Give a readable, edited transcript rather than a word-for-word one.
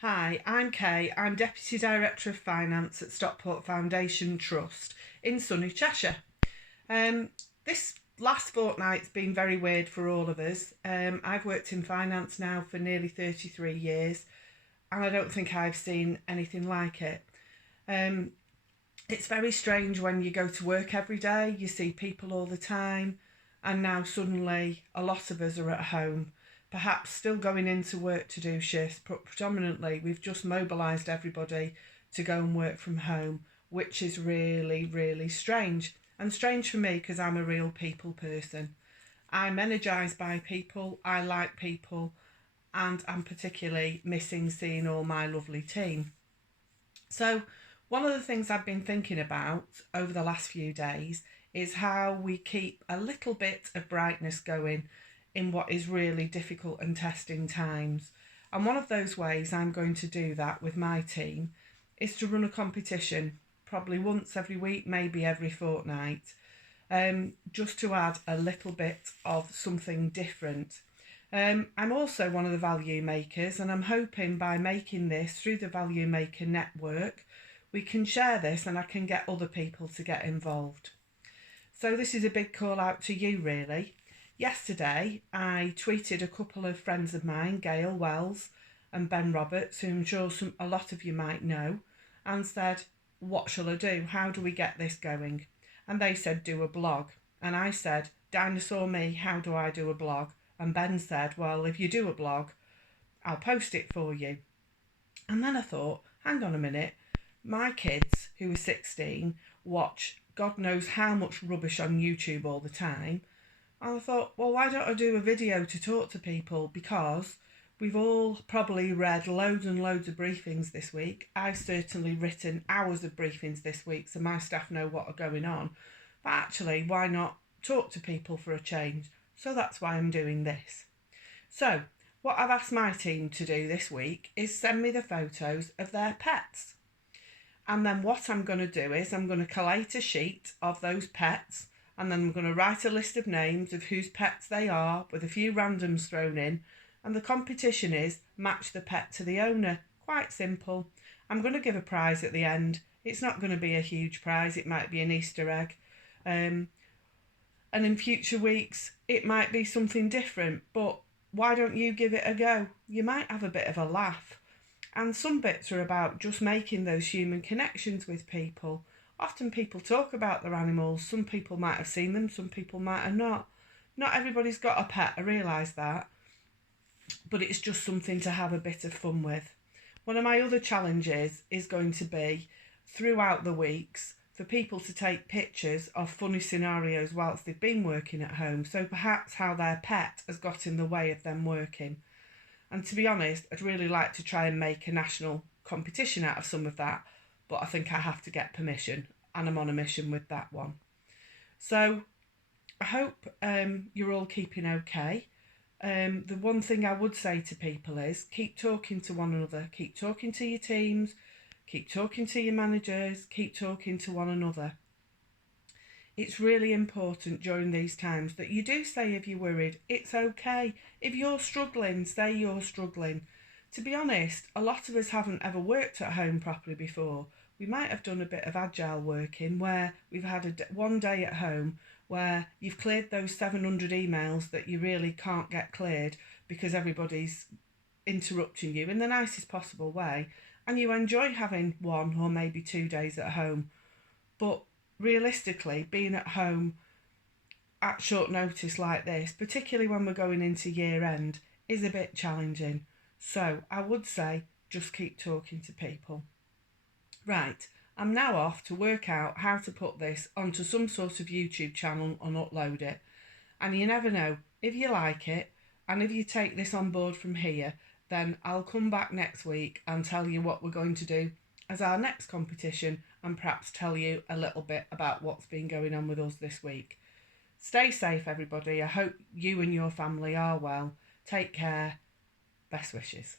Hi, I'm Kay. I'm Deputy Director of Finance at Stockport Foundation Trust in sunny Cheshire. This last fortnight's been very weird for all of us. I've worked in finance now for nearly 33 years and I don't think I've seen anything like it. Um, it's very strange when you go to work every day, you see people all the time, and now suddenly a lot of us are at home, perhaps still going into work to do shifts, but predominantly we've just mobilised everybody to go and work from home, which is really, really strange. And strange for me because I'm a real people person. I'm energised by people, I like people, and I'm particularly missing seeing all my lovely team. So, one of the things I've been thinking about over the last few days is how we keep a little bit of brightness going in what is really difficult and testing times. And one of those ways I'm going to do that with my team is to run a competition, probably once every week, maybe every fortnight, just to add a little bit of something different. I'm also one of the value makers, and I'm hoping by making this through the Value Maker Network, we can share this and I can get other people to get involved. So this is a big call out to you, really. Yesterday, I tweeted a couple of friends of mine, Gail Wells and Ben Roberts, who I'm sure a lot of you might know, and said, what shall I do? How do we get this going? And they said, do a blog. And I said, dinosaur me, how do I do a blog? And Ben said, well, if you do a blog, I'll post it for you. And then I thought, hang on a minute, my kids, who are 16, watch God knows how much rubbish on YouTube all the time. And I thought, well, why don't I do a video to talk to people? Because we've all probably read loads and loads of briefings this week. I've certainly written hours of briefings this week, so my staff know what are going on. But actually, why not talk to people for a change? So that's why I'm doing this. So what I've asked my team to do this week is send me the photos of their pets. And then what I'm going to do is I'm going to collate a sheet of those pets, and then I'm going to write a list of names of whose pets they are with a few randoms thrown in. And the competition is match the pet to the owner. Quite simple. I'm going to give a prize at the end. It's not going to be a huge prize. It might be an Easter egg. And in future weeks, it might be something different. But why don't you give it a go? You might have a bit of a laugh. And some bits are about just making those human connections with people. Often people talk about their animals. Some people might have seen them, some people might have not. Not everybody's got a pet, I realise that. But it's just something to have a bit of fun with. One of my other challenges is going to be, throughout the weeks, for people to take pictures of funny scenarios whilst they've been working at home. So perhaps how their pet has got in the way of them working. And to be honest, I'd really like to try and make a national competition out of some of that, but I think I have to get permission, and I'm on a mission with that one. So I hope you're all keeping okay. The one thing I would say to people is keep talking to one another, keep talking to your teams, keep talking to your managers, keep talking to one another. It's really important during these times that you do say if you're worried, it's okay. If you're struggling, say you're struggling. To be honest, a lot of us haven't ever worked at home properly before. We might have done a bit of agile working where we've had one day at home where you've cleared those 700 emails that you really can't get cleared because everybody's interrupting you in the nicest possible way, and you enjoy having 1 or maybe 2 days at home. But realistically, being at home at short notice like this, particularly when we're going into year end, is a bit challenging. So I would say just keep talking to people. Right, I'm now off to work out how to put this onto some sort of YouTube channel and upload it. And you never know, if you like it and if you take this on board from here, then I'll come back next week and tell you what we're going to do as our next competition, and perhaps tell you a little bit about what's been going on with us this week. Stay safe, everybody. I hope you and your family are well. Take care. Best wishes.